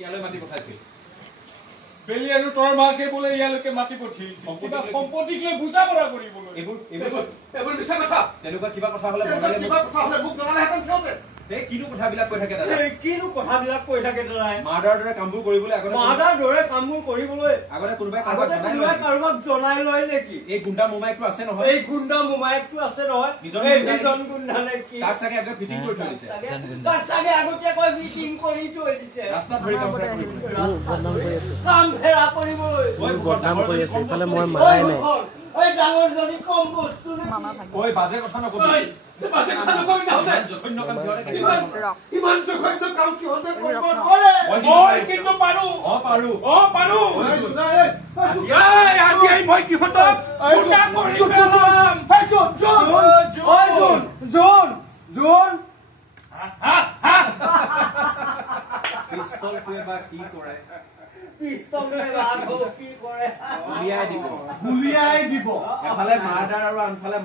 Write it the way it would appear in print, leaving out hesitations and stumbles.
ইয়ালৈ মাতি পঠাইছিল বেলিয়ানো তোৰ মাকে বোলে ইয়ালৈকে মাতি পঠিয়াইছিল কিবা সম্পত্তিক লৈ বুজা পৰা কৰিবলৈ এইবোৰ মিছা কথা তেনেকুৱা কিবা কথা হলে মোক জনালেহেঁতেন সিহঁতে কিনো কথাবিলাক কৈ থাকে দাদা কিনো কথাবিলাক কৈ থাকে দাদাই মাৰ্ডাৰৰ দৰে কামবোৰ কৰিবলৈ আগতে কোনোবাই কাৰোবাক জনাই লয় নেকি এই গুণ্ডা মোমাইকটো আছে নহয় এই গুণ্ডা মোমাইকটো আছে নহয় নিজন গুণ্ডা নেকি তাক চাগে আগতে ফিটিং কৰি থৈ দিছে তাক চাগে আগতীয়াকৈ মিটিং কৰি থৈ দিছে ৰাস্তাত ধৰি কাম কৰিবলৈ কাম হেৰা কৰিবলৈ বদনাম কৰি আছে ইফালে মই মাৰাই নাই ঐ ডাঙৰ যদি কম বস্তু ঐ বাজে কথা নকবি বাজে কথা নকবি না জঘন্য কাম কিহতে ইমান জঘন্য কাম কিহতে কৰিব নোৱাৰে মই কিন্তু পাৰো পাৰো আজি মই কিহতক গুণ্ডা কৰি পেলাম জোন পিস্তলটোৱে বা কি কৰে পিস্তলে কি কৰে গুলিয়াই দিব গুলিয়াই দিব এফালে মাৰ্ডাৰ আৰু আনফালে